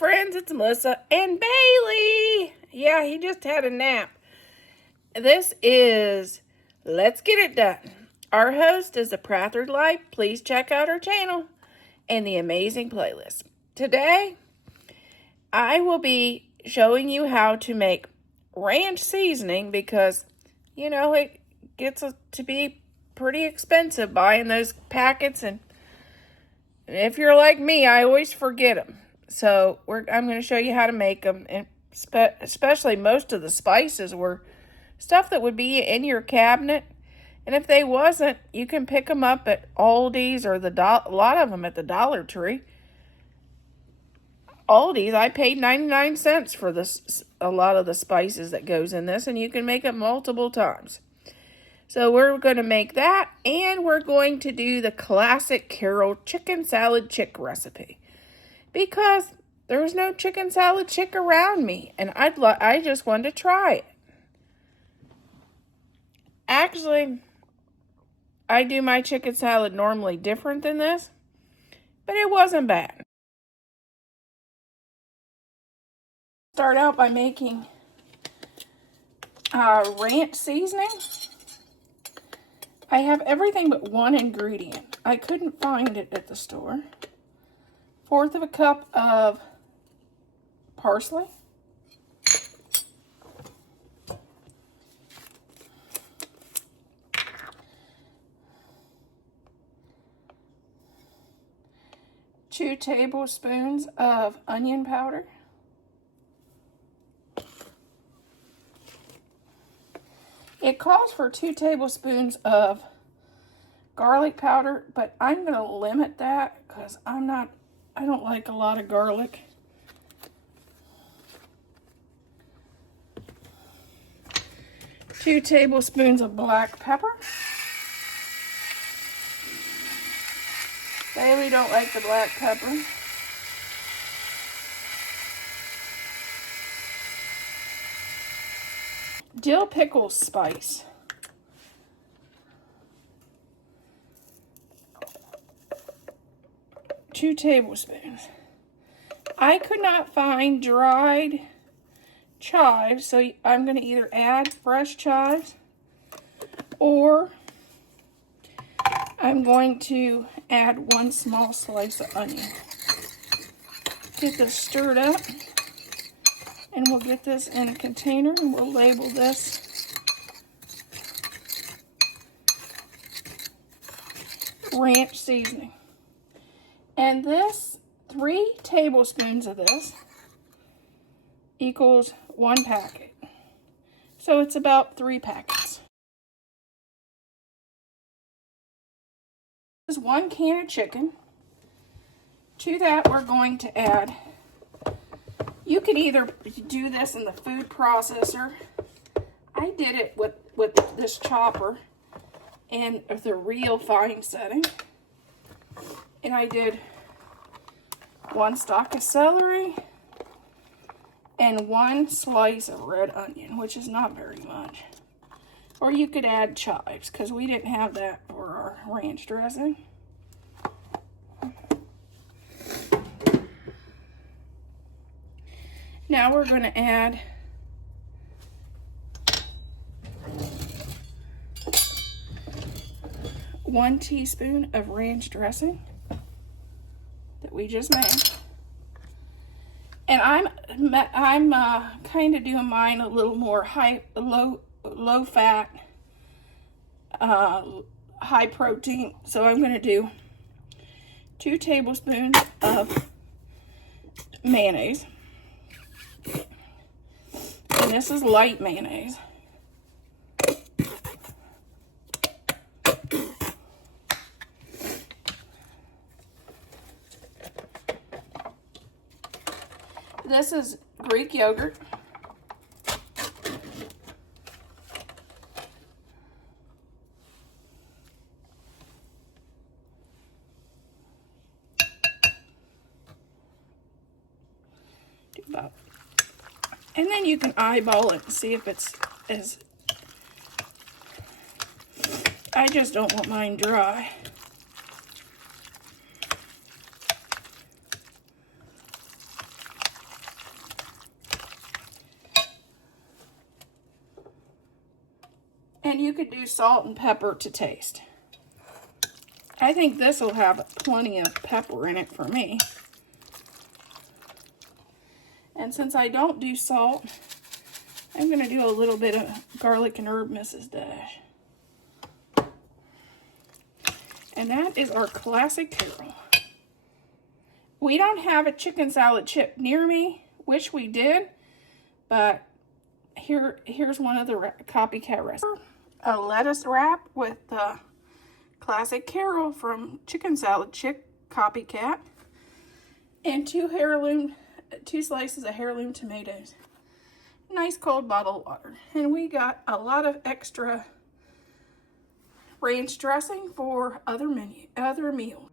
friends, it's Melissa and Bailey. Yeah, he just had a nap. This is Let's Get It Done. Our host is the Prathard Life. Please check out our channel and the amazing playlist. Today, I will be showing you how to make ranch seasoning because, it gets to be pretty expensive buying those packets, and if you're like me, I always forget them. So I'm going to show you how to make them, and especially most of the spices were stuff that would be in your cabinet. And if they wasn't, you can pick them up at Aldi's or a lot of them at the Dollar Tree. Aldi's, I paid 99 cents for a lot of the spices that goes in this, and you can make it multiple times. So we're going to make that, and we're going to do the classic Carol chicken salad chick recipe. Because there's no chicken salad chick around me, and I just wanted to try it. Actually, I do my chicken salad normally different than this, but it wasn't bad. Start out by making ranch seasoning. I have everything but one ingredient. I couldn't find it at the store. 1/4 of a cup of parsley. Two tablespoons of onion powder. It calls for 2 tablespoons of garlic powder, but I'm going to limit that because I don't like a lot of garlic. Two tablespoons of black pepper. Bailey don't like the black pepper. Dill pickle spice. 2 tablespoons. I could not find dried chives, so I'm going to either add fresh chives or I'm going to add 1 small slice of onion. Get this stirred up, and we'll get this in a container, and we'll label this ranch seasoning. And this, 3 tablespoons of this equals 1 packet. So it's about 3 packets. This is 1 can of chicken. To that, we're going to add, you could either do this in the food processor. I did it with this chopper and the real fine setting. And I did 1 stalk of celery and 1 slice of red onion, which is not very much. Or you could add chives, because we didn't have that for our ranch dressing. Now we're going to add one teaspoon of ranch dressing that we just made. And I'm kind of doing mine a little more low fat, high protein. So I'm going to do 2 tablespoons of mayonnaise. And this is light mayonnaise. This is Greek yogurt. And then you can eyeball it and see if it's as... I just don't want mine dry. you could do salt and pepper to taste. I think this will have plenty of pepper in it for me. And since I don't do salt, I'm going to do a little bit of garlic and herb Mrs. Dash. And that is our classic Carol. We don't have a chicken salad chip near me. Wish we did. But here's one of the Copycat recipes. A lettuce wrap with the classic Carol from Chicken Salad Chick Copycat. And two slices of heirloom tomatoes. Nice cold bottled water. And we got a lot of extra ranch dressing for other meals.